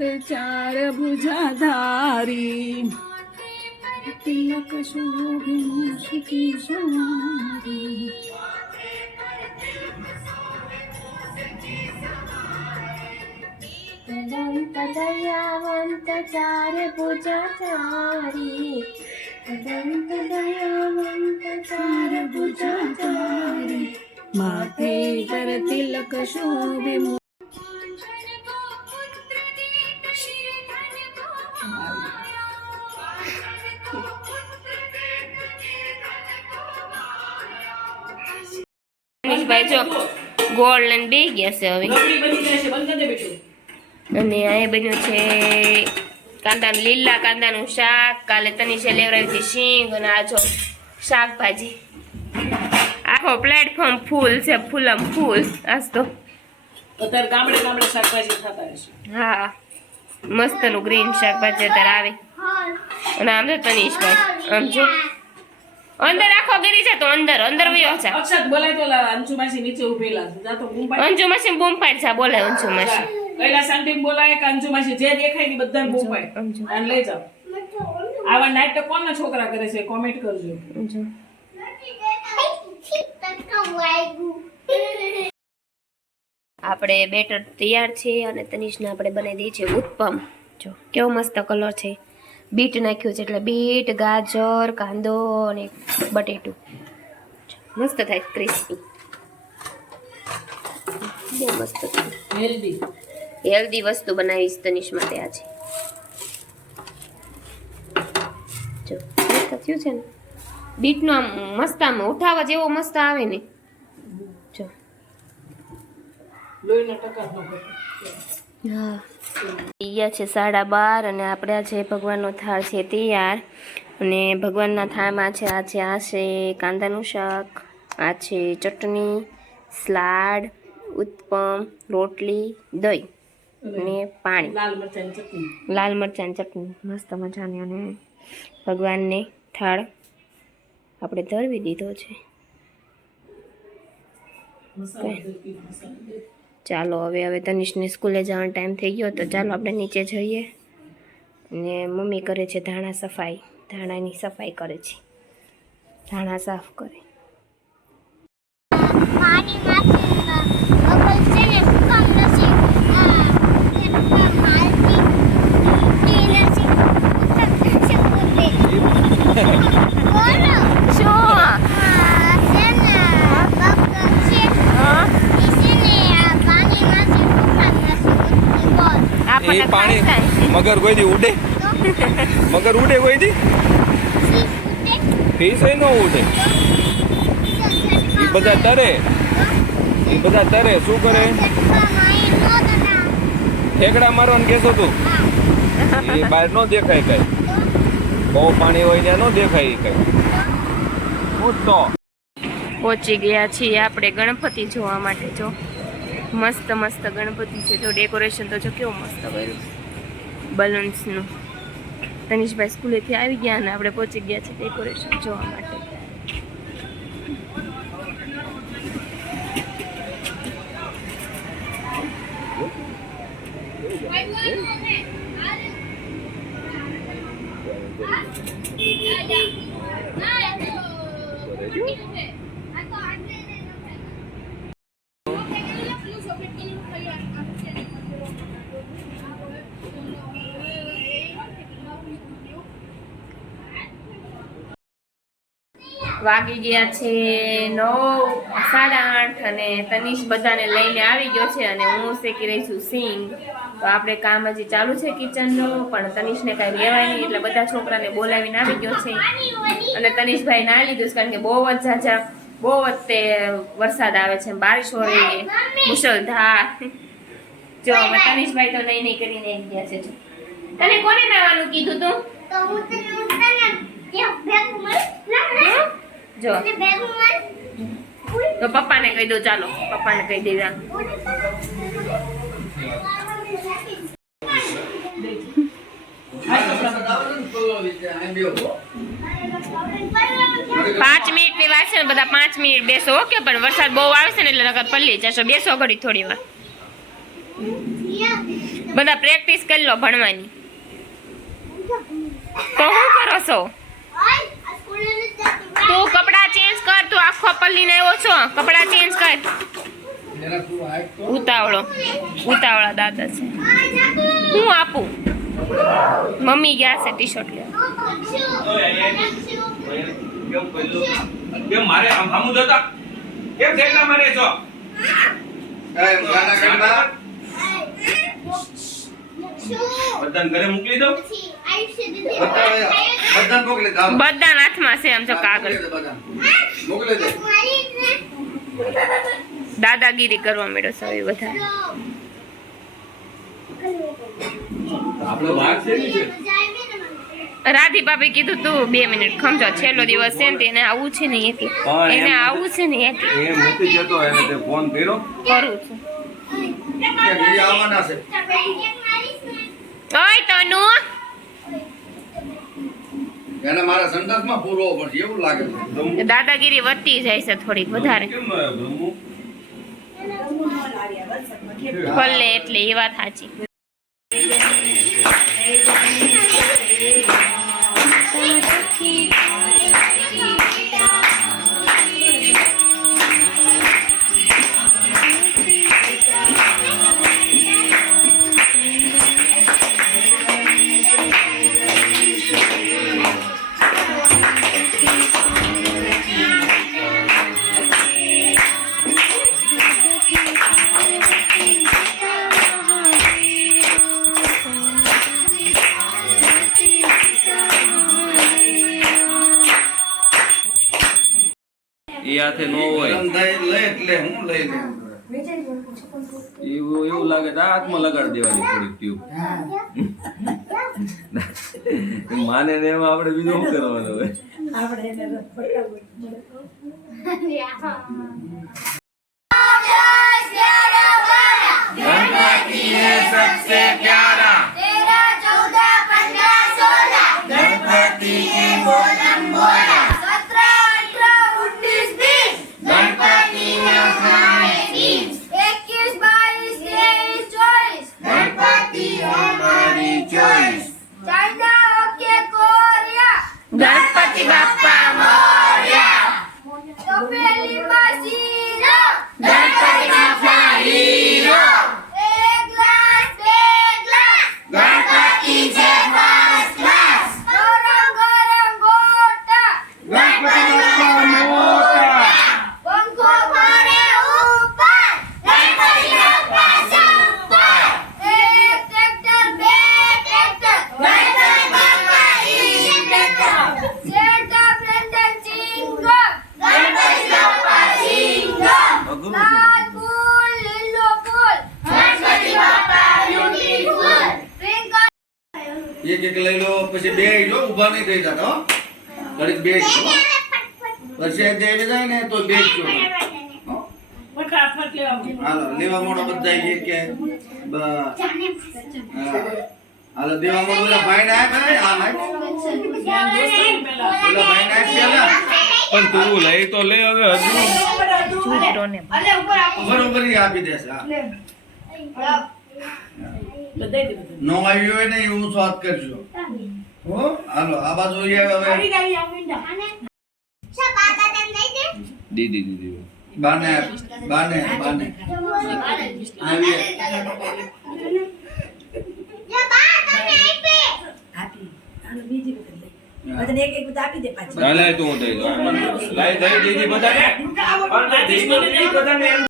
चार भुजाधारी तिलक शोभे मुश्की सवारी अनंत दयावंत चार भुजाधारी अनंत दयावंत चार भुजाधारी माथे पर तिलक शोभे ભાઈ જો ગોળ લઈને બે ગયા છે હવે અને અહીંયા બન્યું છે કાંદાનું લીલા કાંદાનું શાક કાલે તનીશે લેવડાવી હતી શીંગ અને આ જો શાકભાજી આખો પ્લેટફોર્મ ફૂલ છે ફૂલમ ફૂલ આજ તો અત્યારે ગામડે ગામડે શાકભાજી થતા હશે હા મસ્તનું ગ્રીન શાકભાજી અત્યારે આવે અને આમ તો તનીશભાઈ આમ જો અંદર આખો ગરી છે તો અંદર અંદર વયો છે અક્ષત બોલાય તો અંજુ માસી નીચે ઉભેલા છે જા તો બૂમ પાડ અંજુ માસી બૂમ પાડ છે બોલાય અંજુ માસી કૈલાસ આંટી બોલાય કે અંજુ માસી જે દેખાય ની બધાને બૂમ પાડ અને લઈ જાવ આવા નાટક કોના છોકરા કરે છે કોમેન્ટ કરજો અંજુ આપણે બેટર તૈયાર છે અને તનિષને આપણે બનાવી દઈએ છીએ ઉત્પમ જો કેવો મસ્ત કલર છે બીટ નાખ્યું છે એટલે બીટ ગાજર કાંદો અને બટેટું મસ્ત થાય ક્રિસ્પી બહુ મસ્ત થાય હેલ્ધી વસ્તુ બનાવીશ તનિષ માટે આજે જો મસ્ત થયું છે ને બીટનો આમ મસ્ત આમ ઉઠાવા જેવો મસ્ત આવે ને જો હા તૈયાર છે 12:30 અને આપણે આજે ભગવાનનો થાળ છે તૈયાર અને ભગવાનના થાળમાં છે આજે આ છે કાંદાનું શાક આ છે ચટણી સલાડ ઉત્પમ રોટલી દહીં અને પાણી લાલ મરચાંની ચટણી મસ્ત મજાની અને ભગવાનને થાળ આપણે ધરવી દીધો છે ચાલો હવે તનિષને સ્કૂલે જવાનો ટાઈમ થઈ ગયો તો ચાલો આપણે નીચે જઈએ અને મમ્મી કરે છે ધાણાની સફાઈ કરે છે ધાણા સાફ કરે એ પાણી મગર કોઈ દી ઉડે મગર ઉડે કોઈ દી ફીસ ન ઉડે એ બધા તરે શું કરે ઠેકડા મારવાનું કેસો તું એ બહાર ન દેખાય કઈ બહુ પાણી હોય ત્યાં ન દેખાય કઈ તો પહોંચી ગયા છીએ આપણે ગણપતિ જોવા માટે જો મસ્ત મસ્ત ગણપતિ છે તો ડેકોરેશન તો જો કેવું મસ્ત કર્યું બલૂન્સનું તનિષભાઈ સ્કૂલેથી આવી ગયા અને આપણે પહોંચી ગયા છીએ ડેકોરેશન જોવા માટે વાગી ગયા છે 9:30 અને તનિષ બધાને લઈને આવી ગયો છે અને હું શેકી રહી છું સિંગ તો આપણે કામ હજી ચાલુ છે કિચનનું પણ તનિષને કાંઈ લેવાય નહીં એટલે બધા છોકરાને બોલાવીને આવી ગયો છે અને તનિષભાઈ ના લીધું કારણ કે બહુ જ તે વરસાદ આવે છે બારિશ હોય મુશળધાર જો અમે તનિષભાઈ તો નહીં કરીને આવી ગયા છે તને કોને નાવાનું કીધું તું જો તો પપ્પાને કહી દો ચાલો પપ્પાને કહી દેવા 5 મિનિટની વાત છે ને બધા 5 મિનિટ બેસો ઓકે પણ વરસાદ બહુ આવે છે ને એટલે નકર પલ્લી જશો બેસો ઘડી થોડી વાર બધા પ્રેક્ટિસ કરી લો ભણવાની. તો શું કરો છો? તું કપડા ચેન્જ કર. તું આખો પલ્લીને આવ્યો છો, કપડા ચેન્જ કર. ઉતાવળા દાદા છે. હું આપું. મમ્મી ગયા છે ટી શર્ટ લેવા. કેમ મારે આમ જોતા કેમ થેલા મારે છો બધાને ઘરે મોકલી દઉં બધા હાથમાં છે આમ જો કાગળ. દાદાગીરી કરવા માંડ્યો છે હવે વધારે. આપણો ભાગ છે ને છે રાધી ભાભી કીધું તું 2 મિનિટ ખમજો. છેલ્લો દિવસ છે ને તેને આવું છે ને એટલે એને આવું છે ને એટલે એમ નથી જતો એને તે ફોન કર્યો કરું છું. ઓય તનુ એને મારા સંડાસમાં પૂરવો પડશે એવું લાગે છે. દાદાગીરી વધતી જાય છે થોડીક વધારે. કેમ ન આવ્યો બ્રહ્મુ ખોલે એટલે એ વાત સાચી. એ હાથે નો હોય લે એટલે હું લઈ લઉં એવું લાગે તો હાથમાં લગાડી દેવાની થોડીક ટ્યુબ માને ને એમાં આપણે બીજું શું કરવાનું હોય गणपति है सबसे प्यारा 13, 14, 15, 16 गणपति के बोलम बोला 17, 18, 19, 20 गणपति हमारे गणपति 21, 22, 23, 24 गणपति हमारी choice China okay Korea Ganpati Bappa Morya तपेली मशीनो गणपति बाप्पा हीरो एक ग्लास બે ગ્લાસ गणपति છે फर्स्ट क्लास ગરમ ગરમ ગોટા गणपति बाप्पा मोटा પંખો ફરે ઉપર ગણપતિ બાપ્પા સુપર એક ટ્રેક્ટર બે ટ્રેક્ટર ગણપતિ બાપ્પા ઈ ટ્રેક્ટર સેન્ટા ફ્રેન્ડન ચિંગમ ગણપતિ બાપ્પા ચિંગમ લાલ ફૂલ લીલો ફૂલ ગણપતિ બાપ્પા બ્યુટીફુલ પિંક એક લઈ લો પછી બે જો ઊભા નહીં થઈ જતા હો ઘડીક બે પછી દેવી જાય ને તો બે જ હો ફટાફટ લેવા હાલો લેવા મોડો બધા એક કે હાલો દેવા મોડો ઓલા ભાઈ ને આપ આ ભાઈ ઓલા ભાઈ ને આપ પેલા પણ તું લઈ તો લે હવે હજુ ચૂંટોને બરોબર ઈ આપી દેશે હા દઈ દે નો આવ્યો હોય ને એવું સ્વાદ કરજો હો હાલો આ બાજુ આવે હવે દીદી દીદી બાને બાને બાને આવી હાલે તું દઈ દો લાઈ દઈ દીદી બધાને બધાને